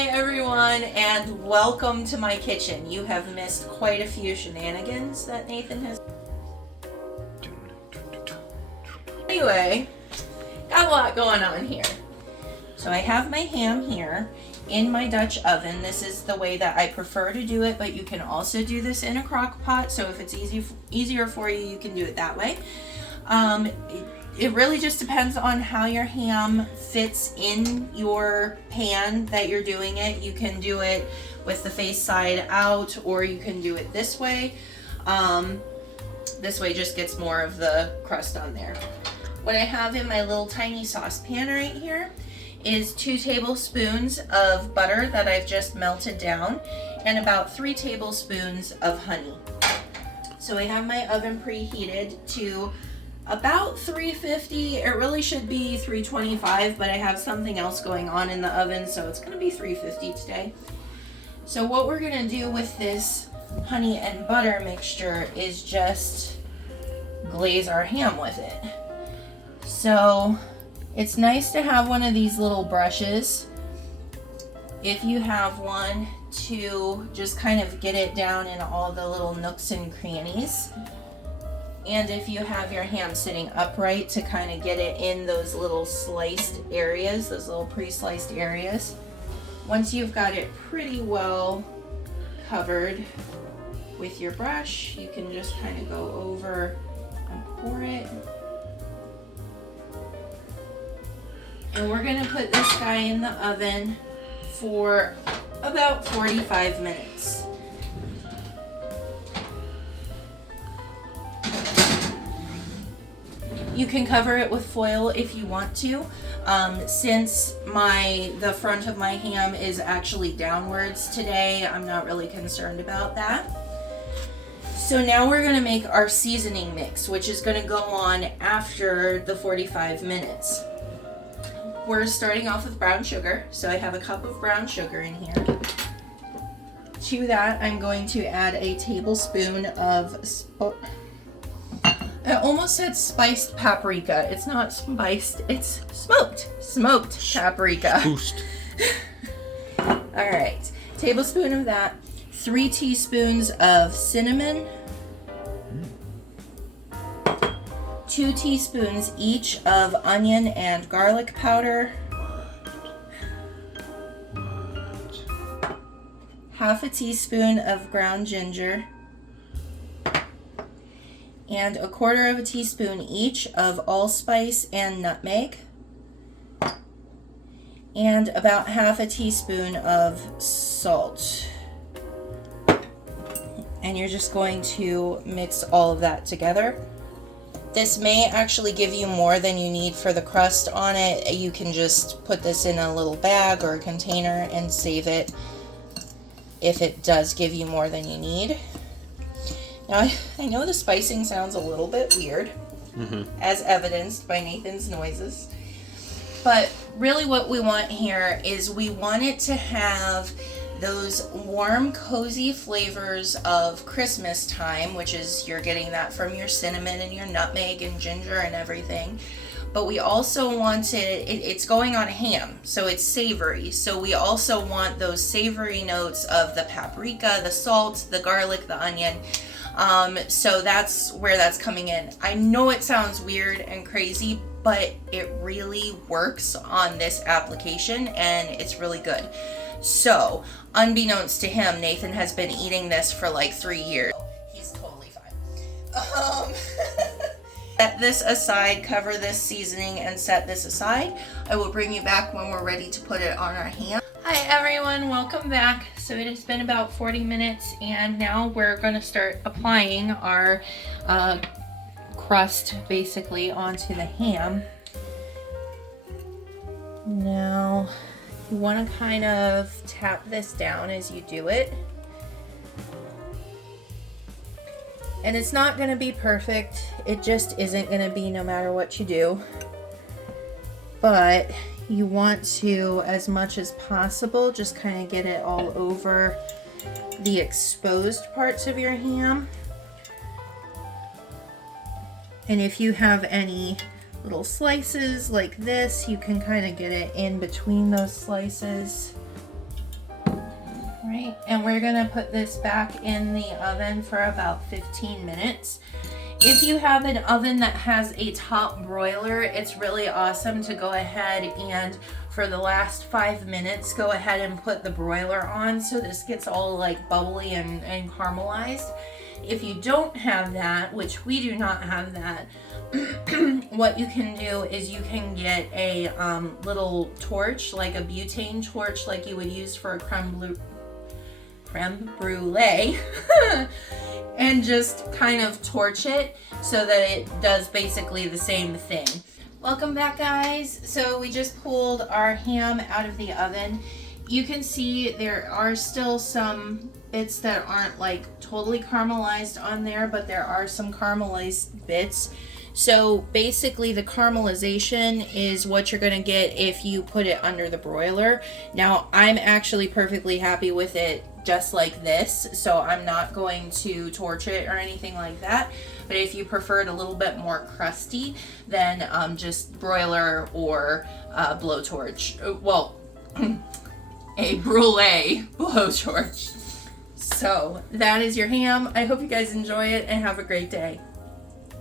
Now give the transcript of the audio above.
Hi everyone, and welcome to my kitchen. You have missed quite a few shenanigans that Nathan has. Anyway, got a lot going on here. So I have my ham here in my Dutch oven. This is the way that I prefer to do it, but you can also do this in a crock pot. So if it's easier for you, you can do it that way. It really just depends on how your ham fits in your pan that you're doing it. You can do it with the face side out, or you can do it this way. This way just gets more of the crust on there. What I have in my little tiny saucepan right here is 2 tablespoons of butter that I've just melted down and about 3 tablespoons of honey. So I have my oven preheated to about 350. It really should be 325, but I have something else going on in the oven, so it's going to be 350 today. So what we're going to do with this honey and butter mixture is just glaze our ham with it. So it's nice to have one of these little brushes, if you have one, to just kind of get it down in all the little nooks and crannies. And if you have your ham sitting upright, to kind of get it in those little sliced areas, those little pre-sliced areas. Once you've got it pretty well covered with your brush, you can just kind of go over and pour it. And we're going to put this guy in the oven for about 45 minutes. You can cover it with foil if you want to. Since the front of my ham is actually downwards today, I'm not really concerned about that. So now we're going to make our seasoning mix, which is going to go on after the 45 minutes. We're starting off with brown sugar. So I have a cup of brown sugar in here. To that, I'm going to add a tablespoon of I almost said spiced paprika. It's not spiced, it's smoked paprika. Boost. All right, tablespoon of that, 3 teaspoons of cinnamon, 2 teaspoons each of onion and garlic powder, half a teaspoon of ground ginger, and 1/4 teaspoon each of allspice and nutmeg, and about half a teaspoon of salt. And you're just going to mix all of that together. This may actually give you more than you need for the crust on it. You can just put this in a little bag or a container and save it if it does give you more than you need. Now, I know the spicing sounds a little bit weird, as evidenced by Nathan's noises, but really what we want here is we want it to have those warm, cozy flavors of Christmas time, which is you're getting that from your cinnamon and your nutmeg and ginger and everything. But we also want it's going on a ham, so it's savory. So we also want those savory notes of the paprika, the salt, the garlic, the onion. So that's where that's coming in. I know it sounds weird and crazy, but it really works on this application and it's really good. So, unbeknownst to him, Nathan has been eating this for like 3 years. He's totally fine. Set this aside, cover this seasoning and set this aside. I will bring you back when we're ready to put it on our ham. Hi everyone, welcome back. So it has been about 40 minutes and now we're going to start applying our crust basically onto the ham. Now you want to kind of tap this down as you do it. And it's not going to be perfect. It just isn't going to be no matter what you do. But you want to, as much as possible, just kind of get it all over the exposed parts of your ham. And if you have any little slices like this, you can kind of get it in between those slices. Right, and we're gonna put this back in the oven for about 15 minutes. If you have an oven that has a top broiler, it's really awesome to go ahead and for the last 5 minutes, go ahead and put the broiler on so this gets all like bubbly and caramelized. If you don't have that, which we do not have that, what you can do is you can get a little torch, like a butane torch like you would use for a creme brulee, and just kind of torch it so that it does basically the same thing. Welcome back, guys. So we just pulled our ham out of the oven. You can see there are still some bits that aren't like totally caramelized on there, but there are some caramelized bits. So basically the caramelization is what you're gonna get if you put it under the broiler. Now I'm actually perfectly happy with it just like this, so I'm not going to torch it or anything like that. But if you prefer it a little bit more crusty, then just broiler or blowtorch. Well, a brulee blowtorch. So that is your ham. I hope you guys enjoy it and have a great day.